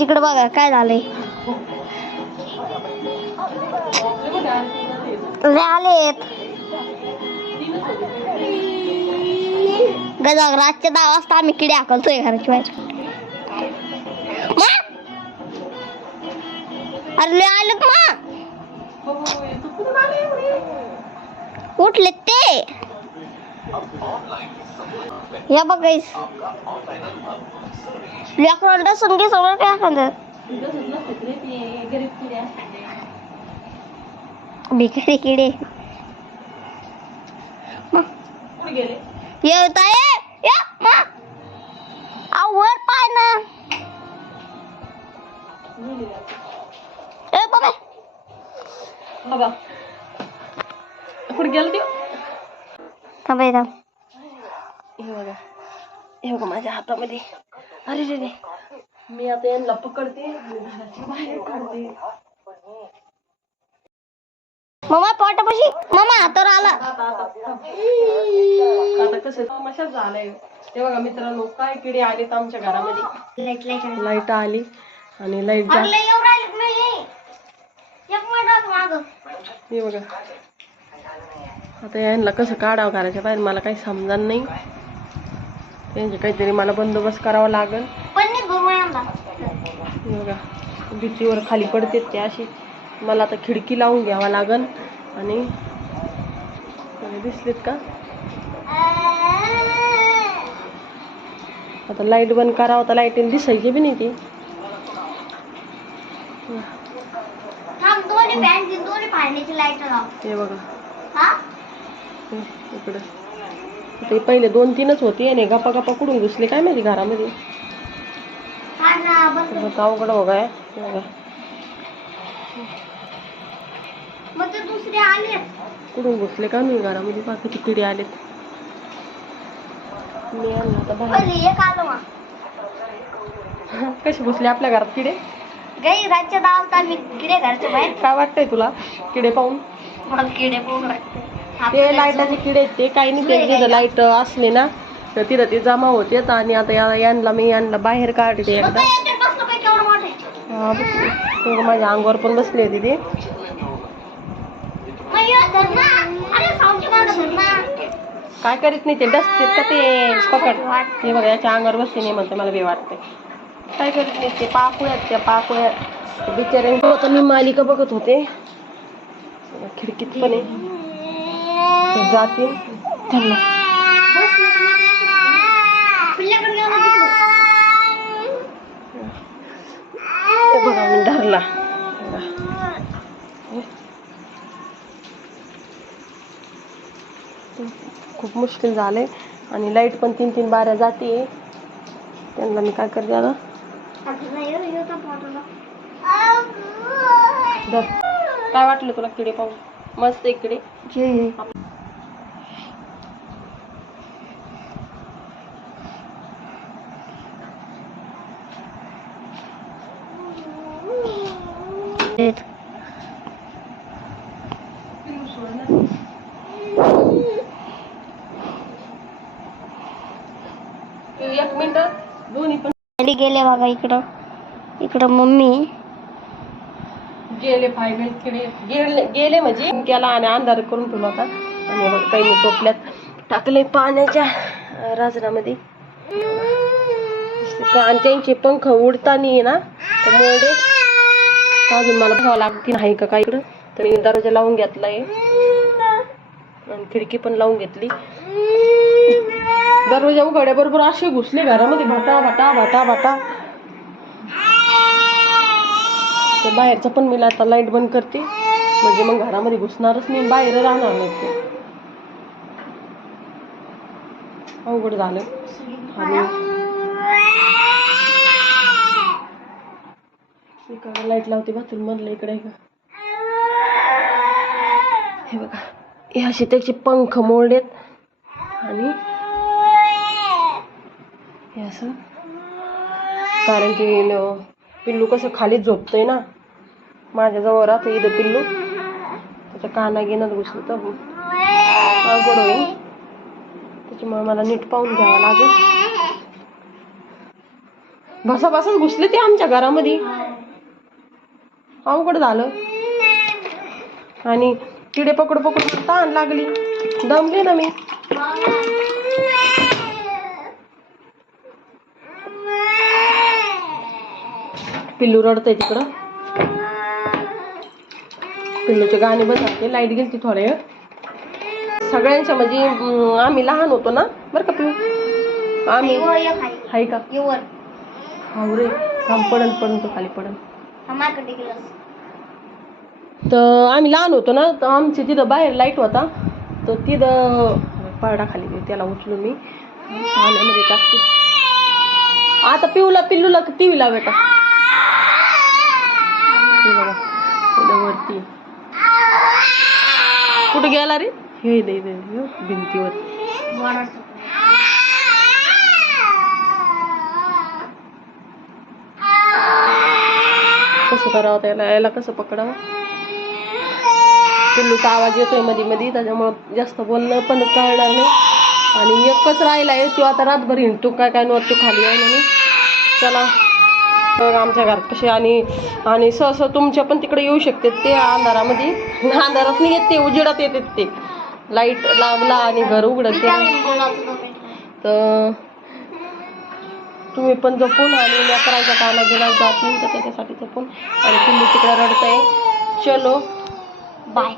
तिकडे बघा काय झालंय. लय आलेत गजा रातच्या दहा वाजता आम्ही किडे हाकलतोय घराची बाहेर? अरे आलेत मा! उठले ते. या बघ गाईस लेकरांना संगी सगळं काय खांदत भिकारी किडे येत आहे या मा आवर पाय ना ए बाबा बाबा कुठे गेलं ते हे बघा हे बघा माझ्या हातामध्ये अरे रे रे मी आता यांना पकडते आणि घराच्या बाहेर काढते मम्मा पोटापाशी मम्मा हातावर आला आता आता आता कसं झालाय ते बघा मित्रांनो काय किडे आलेत आमच्या घरामध्ये लाइट लाइट लाइट आली आणि लाइट जा अरे एवढं एक मिनिट माग हे बघा. आता यांना कसं काढावं घराच्या बाहेर मला काही समजा नाही. त्यांचे काहीतरी मला बंदोबस्त करावा लागेल. बघा भीतीवर खाली पडते ते अशी. मला आता खिडकी लावून घ्यावा लागन आणि दिसलेत का? आता लाइट बंद करावं तर लाईटीने दिसायची बी नाही ती. लाइट हे बघा. इकडं. ते पहिले दोन तीनच होते आणि गप्पा गप्पा कुठून घुसले काय माहिती घरामध्ये? अवघड हे आले. कुठून घुसले का नाही घरामध्ये? किती किडे आलेत मी आणला आता बाहेर. पहिले एक आलं मग. कसे घुसले आपल्या घरात किडे? गाई रातच्या दहा वाजता आम्ही किडे घरच्या बाहेर. काय वाटतंय तुला? किडे पाहून? मला किडे पाहून वाटते ते लाईटाचे किडे ते काही नाही ते तिथं लाइट असले ना तर तिथं ते जमा होतेत आणि आता या- यांना मी यांना बाहेर काढते एकदा. बसलं हा बसले. माझ्या अंगावर पण बसले होते ते ना. काय करीत नाही ते डसतेत का ते पकड. हे बघा याच्या अंगावर बसते नाही म्हणते मला बे वाटते काय करीत नाही ते पाकुळ्यात त्या पाकुळ्यात ते बिचारे आता मी मालिका बघत होते. खिडकीत पण आहे. ते जातील. त्यांना. बघा मी धरला. खूप मुश्किल झालंय. आणि लाइट पण तीन तीन बाऱ्या जाते. त्यांना मी काय करते आता? काय वाटलं तुला किडे पाहून? मस्त इकडे एक मिनिट. दोन्ही पण. खाली गेले बघा इकडं. इकडं मम्मी. गेले फायनल गेले गेले म्हणजे गेला आणि अंधार करून ठेवला होता. आणि मग काही टोपल्यात टाकले पाण्याच्या राजनामध्ये. आणि त्यांचे पंख उडताना ना. तर मोडे अजून मला बघावं लागते नाही का काय इकडं? तर मी दरवाजा लावून घेतलाय. आणि खिडकी पण लावून घेतली. दरवाजा उघड्याबरोबर असे घुसले घरामध्ये भाटा भाटा भाटा भाटा. तर बाहेरचं पण मी आता लाइट बंद करते. म्हणजे मग घरामध्ये घुसणारच नाही बाहेर राहणार नाही ते. अवघड झालं. आणि इकडे लाइट लावते बाथरूम मधलं इकडे का हे बघा हे असे त्याचे पंख मोडलेत आणि हे असं. कारण की पिल्लू कसं खाली झोपतंय ना. माझ्याजवळ राहतं इथं पिल्लू. त्याच्या काना घेण्यात घुसलं तर अवघड होईल. त्याच्यामुळे मला नीट पाहून घ्यावं लागेल. बसा बसाच घुसले ते आमच्या घरामध्ये. अवघड झालं. आणि किडे पकड पकड ताण लागली. दमले ना मी. पिल्लू रडतंय तिकडं. पिल्लूचे गाणे बजावते लाइट गेली थोड्या वेळ. सगळ्यांच्या म्हणजे आम्ही लहान होतो ना. बरं का पिऊ आम्ही. हाय का? हाव रे थांब पडन पडन तो खाली पडन. तर आम्ही लहान होतो ना तर आमच्या तिथं बाहेर लाइट होता. तर तिथं पारडा खाली त्याला उचलून मी. पाण्यामध्ये टाकते आता पिऊला पिल्लूला टी व्ही लावे का वरती. कुठे गेला रे? हे दे, भिंतीवर. कसं करावं त्याला याला कसं पकडावं? पिल्लूचा आवाज येतोयमध्ये मध्ये त्याच्यामुळं जास्त बोलणं पण कळणार नाही. आणि एकच राहिला आहे तो आता रातभर हिंडतो काय काय नव्हतो खाली आहे म्हणून चला. आमच्या घरात कसे आणि आणि सहसा तुमच्या पण तिकडे येऊ शकते ते अंधारामध्ये. अंधारात नाही येत ते उजेडात येतात ते. लाइट लावला आणि घर उघडत तर तुम्ही पण जपून आणि लेकराच्या काना गेला जातील तर त्याच्यासाठी जपून. आणि तुम्ही तिकडे रडताय. चलो. बाय